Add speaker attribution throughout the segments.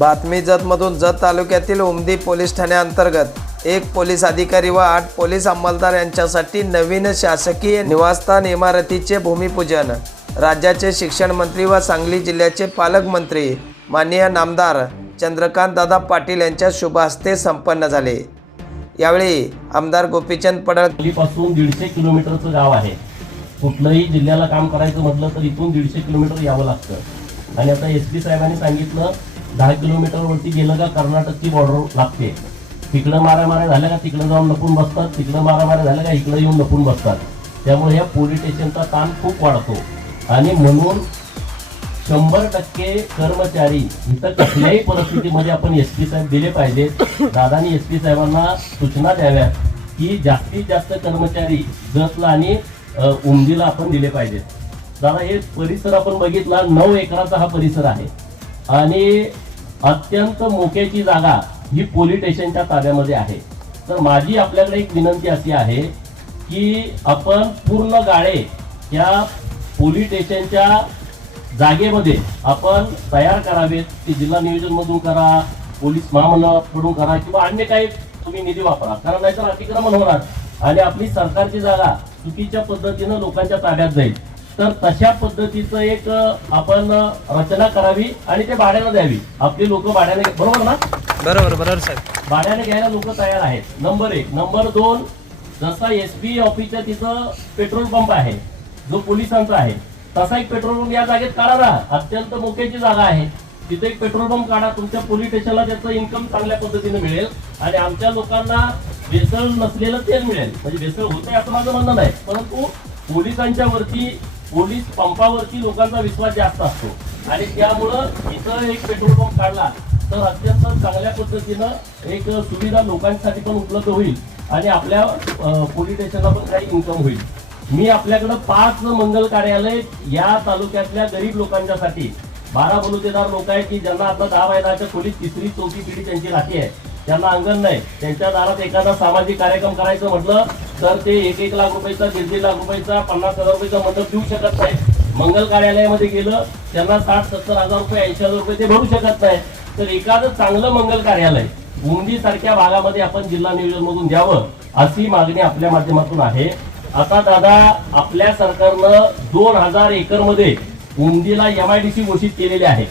Speaker 1: बातमी जतमधून जत तालुक्यातील उमदी पोलीस ठाण्याअंतर्गत एक पोलीस अधिकारी व आठ पोलीस अंमलदार यांच्यासाठी नवीन शासकीय निवासस्थान इमारतीचे भूमिपूजन. राज्याचे शिक्षण मंत्री व सांगली जिल्ह्याचे पालकमंत्री माननीय नामदार चंद्रकांत दादा पाटील यांच्या शुभ हस्ते संपन्न झाले. यावेळी आमदार गोपीचंद
Speaker 2: पडळपासून दीडशे किलोमीटरचं गाव आहे. कुठलंही जिल्ह्याला काम करायचं म्हटलं तर इथून दीडशे किलोमीटर यावं लागतं. आणि आता एस पी साहेबांनी सांगितलं दहा किलोमीटरवरती गेलं का कर्नाटकची बॉर्डर लागते. तिकडं मारामाऱ्या झाल्या का तिकडं जाऊन लपून बसतात तिकडं मारामाऱ्या झाल्या का इकडं येऊन लपून बसतात. त्यामुळे या पोलीस स्टेशनचा ताण खूप वाढतो. आणि म्हणून शंभर टक्के कर्मचारी इथं कुठल्याही परिस्थितीमध्ये आपण एस पी साहेब दिले पाहिजेत. दादानी एस पी साहेबांना सूचना द्याव्यात की जास्तीत जास्त कर्मचारी जसला आणि उमदीला आपण दिले पाहिजेत. दादा हे परिसर आपण बघितला नऊ एकराचा हा परिसर आहे. आणि अत्यंत मोक्याची जागा ही पोलीस स्टेशनच्या ताब्यामध्ये आहे. तर माझी आपल्याकडे एक विनंती अशी आहे की आपण पूर्ण गाळे या पोलीस स्टेशनच्या जागेमध्ये आपण तयार करावेत. ते जिल्हा नियोजनमधून करा पोलीस महामंडळाकडून करा किंवा अन्य काही तुम्ही निधी वापरा. कारण नाहीतर अतिक्रमण होणार आणि आपली सरकारची जागा चुकीच्या पद्धतीनं लोकांच्या ताब्यात जाईल. तर तशा पद्धतीचं एक आपण रचना करावी आणि ते भाड्यानं द्यावी. आपली लोक भाड्याने बरोबर ना?
Speaker 1: बरोबर बरोबर साहेब.
Speaker 2: भाड्याने घ्यायला लोक तयार आहेत. नंबर एक. नंबर दोन जसा एस पी ऑफिसच्या तिथं पेट्रोल पंप आहे जो पोलिसांचा आहे तसा एक पेट्रोल पंप या जागेत काढा ना. अत्यंत मोक्याची जागा आहे. तिथे एक पेट्रोल पंप काढा. तुमच्या पोलीस स्टेशनला त्याचं इन्कम चांगल्या पद्धतीने मिळेल आणि आमच्या लोकांना भेसळ नसलेलं तेल मिळेल. म्हणजे भेसळ होते असं माझं म्हणणं नाही. परंतु पोलिसांच्या वरती पोलीस पंपावरती लोकांचा विश्वास जास्त असतो. आणि त्यामुळं इथं एक पेट्रोल पंप काढला तर अत्यंत चांगल्या पद्धतीनं एक सुविधा लोकांसाठी पण उपलब्ध होईल आणि आपल्या पोलीस स्टेशनला पण काही इन्कम होईल. मी आपल्याकडं पाच मंगल कार्यालय या तालुक्यातल्या गरीब लोकांच्यासाठी बारा बलुतेदार लोक आहेत की ज्यांना आता दहा बाय खोलीत तिसरी चौथी पिढी त्यांची राखी आहे. त्यांना अंगण नाही त्यांच्या दारात एखादा सामाजिक कार्यक्रम करायचं म्हटलं तर ते एक एक लाख रुपयाचा दीड दीड लाख रुपयाचा पन्नास हजार रुपयाचा मंडप देऊ शकत नाही. मंगल कार्यालयामध्ये गेलं त्यांना साठ सत्तर हजार रुपये ऐंशी हजार रुपये ते भरू शकत नाही. तर एखादं चांगलं मंगल कार्यालय उमदी सारख्या भागामध्ये आपण जिल्हा नियोजन मधून द्यावं अशी मागणी आपल्या माध्यमातून आहे. आता दादा आपल्या सरकारनं दोन हजार एकरमध्ये उमदीला सी घोषित केलेले आहे.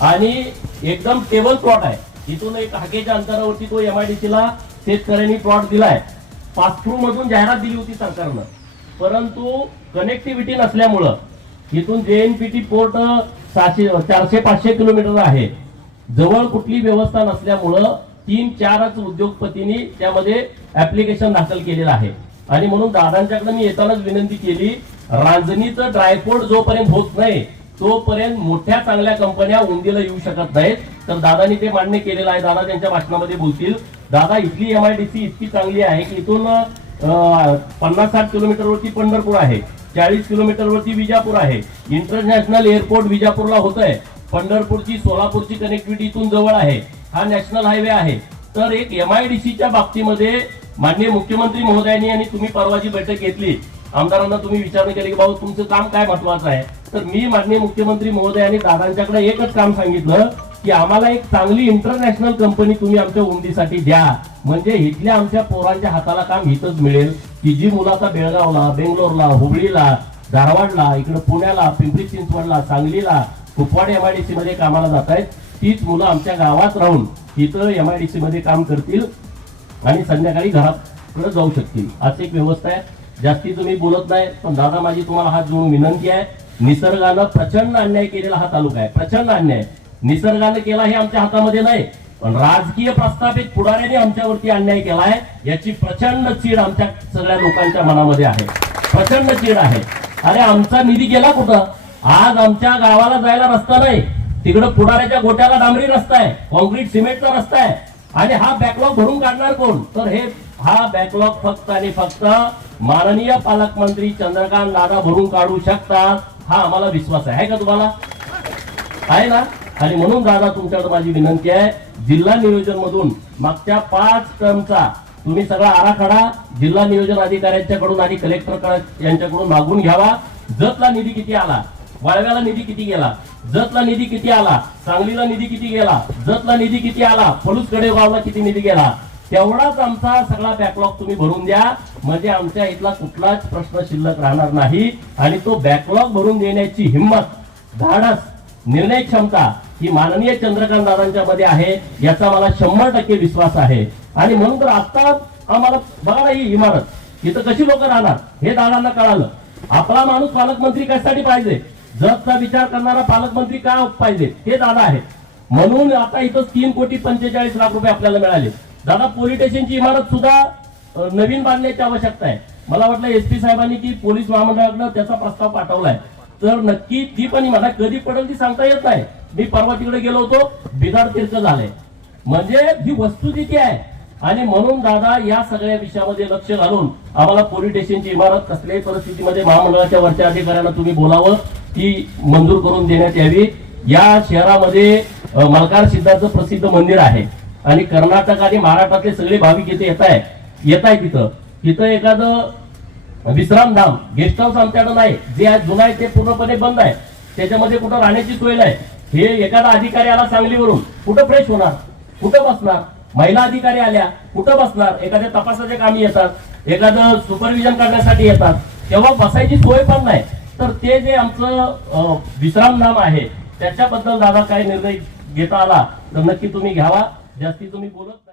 Speaker 2: आणि एकदम टेबल प्लॉट आहे. इथून एक हाकेच्या अंतरावरती तो एम आय डी ला शेतकऱ्यांनी प्लॉट दिलाय. पासथ्रू मधून जाहिरात दिली होती सरकारनं. परंतु कनेक्टिव्हिटी नसल्यामुळं इथून जे एनपीटी पोर्ट सहाशे चारशे पाचशे किलोमीटर आहे. जवळ कुठली व्यवस्था नसल्यामुळं तीन चारच उद्योगपतींनी त्यामध्ये ऍप्लिकेशन दाखल केलेलं आहे. आणि म्हणून दादांच्याकडे मी येतानाच विनंती केली रांजणीचं ड्रायपोर्ट जोपर्यंत होत नाही तोपर्यंत मोठ्या चांगल्या कंपन्या उंदीला येऊ शकत नाहीत. तर दादानी ते मान्य केलेलं आहे. दादा त्यांच्या भाषणामध्ये बोलतील. दादा इथली एमआयडीसी इतकी चांगली आहे की इथून पन्नास साठ किलोमीटरवरती पंढरपूर आहे. चाळीस किलोमीटरवरती विजापूर आहे. इंटरनॅशनल एअरपोर्ट विजापूरला होत आहे पंढरपूरची सोलापूरची कनेक्टिव्हिटी इथून जवळ आहे. हा नॅशनल हायवे आहे. तर एक एमआयडीसीच्या बाबतीमध्ये माननीय मुख्यमंत्री महोदयांनी आणि तुम्ही परवाची बैठक घेतली. आमदारांना तुम्ही विचारणा केली की भाऊ तुमचं काम काय महत्वाचं आहे? तर मी माननीय मुख्यमंत्री महोदयांनी दादांच्याकडे एकच काम सांगितलं की आम्हाला एक चांगली इंटरनॅशनल कंपनी तुम्ही आमच्या उंदीसाठी द्या. म्हणजे इथल्या आमच्या पोरांच्या हाताला काम इथंच मिळेल. की जी मुलं आता बेळगावला बेंगलोरला हुबळीला धारवाडला इकडे पुण्याला पिंपरी चिंचवडला सांगलीला कुपवाड एमआयडीसी मध्ये कामाला जात आहेत तीच मुलं आमच्या गावात राहून इथं एमआयडीसी मध्ये काम करतील आणि संध्याकाळी घराकडे जाऊ शकतील. अशी एक व्यवस्था आहे. जास्ती तुम्ही बोलत नाही पण दादा माझी तुम्हाला हात जोडून विनंती आहे. निसर्गानं प्रचंड अन्याय केलेला हा तालुका आहे. प्रचंड अन्याय. निसर्गानं केला हे आमच्या हातामध्ये नाही पण राजकीय प्रस्थापित पुढाऱ्याने आमच्यावरती अन्याय केलाय याची प्रचंड चीड आमच्या सगळ्या लोकांच्या मनामध्ये आहे. प्रचंड चीड आहे. अरे आमचा निधी गेला कुठं? आज आमच्या गावाला जायला रस्ता नाही. तिकडं पुढाऱ्याच्या गोट्याला डांबरी रस्ता आहे. कॉन्क्रीट सिमेंटचा रस्ता आहे. आणि हा बॅकलॉग भरून काढणार कोण? तर हे हा बॅकलॉग फक्त आणि फक्त माननीय पालकमंत्री चंद्रकांत दादा भरून काढू शकतात हा आम्हाला विश्वास आहे. का तुम्हाला? आहे ना? आणि म्हणून दादा तुमच्याकडे माझी विनंती आहे जिल्हा नियोजन मधून मागच्या पाच टर्मचा तुम्ही सगळा आराखडा जिल्हा नियोजन अधिकाऱ्यांच्याकडून आणि कलेक्टर यांच्याकडून मागून घ्यावा. जतला निधी किती आला? वाळव्याला निधी किती गेला? जतला निधी किती आला? सांगलीला निधी किती गेला? जतला निधी किती आला? फलूस कडेगावला किती निधी गेला? तेवढाच आमचा सगळा बॅकलॉग तुम्ही भरून द्या. म्हणजे आमच्या इथला कुठलाच प्रश्न शिल्लक राहणार नाही. आणि तो बॅकलॉग भरून देण्याची हिंमत धाडस निर्णय क्षमता ही माननीय चंद्रकांत दादांच्या मध्ये आहे. याचा मला शंभर टक्के विश्वास आहे. आणि म्हणून तर आता आम्हाला बघा ना ही इमारत. इथं कशी लोक राहणार? हे दादांना कळालं. आपला माणूस पालकमंत्री कशासाठी पाहिजे? जगचा विचार करणारा पालकमंत्री का पाहिजे? हे दादा आहेत. म्हणून आता इथं तीन कोटी पंचेचाळीस लाख रुपये आपल्याला मिळाले. दादा पोलीस स्टेशनची इमारत सुद्धा नवीन बांधण्याची आवश्यकता आहे. मला वाटलं एस पी साहेबांनी की पोलीस महामंडळाकडे त्याचा प्रस्ताव पाठवलाय. तर नक्की ती पण मला कधी पडेल ती सांगता येत नाही. मी परवा तिकडे गेलो होतो बिदार तीर्थ झालंय. म्हणजे ही वस्तुस्थिती आहे. आणि म्हणून दादा या सगळ्या विषयामध्ये लक्ष घालून आम्हाला पोलीस स्टेशनची इमारत कसल्याही परिस्थितीमध्ये महामंडळाच्या वरच्या अधिकाऱ्यांना तुम्ही बोलावं ती मंजूर करून देण्यात यावी. या शहरामध्ये मलकार सिद्धाचं प्रसिद्ध मंदिर आहे. आणि कर्नाटक आणि महाराष्ट्रातले सगळे भाविक इथे येत आहे येत आहे तिथं. तिथं एखादं विश्रामधाम गेस्ट हाऊस आमच्याकडे नाही. जे आज जुनं आहे ते पूर्णपणे बंद आहे. त्याच्यामध्ये कुठं राहण्याची सोय नाही. हे एखादा अधिकारी आला सांगलीवरून कुठं फ्रेश होणार? कुठं बसणार? महिला अधिकारी आल्या कुठं बसणार? एखाद्या तपासाच्या कामी येतात एखादं सुपरविजन करण्यासाठी येतात. तेव्हा बसायची सोय पण नाही. तर ते जे आमचं विश्रामधाम आहे त्याच्याबद्दल दादा काय निर्णय घेता आला तर नक्की तुम्ही घ्यावा. जास्ती तुम्ही बोलत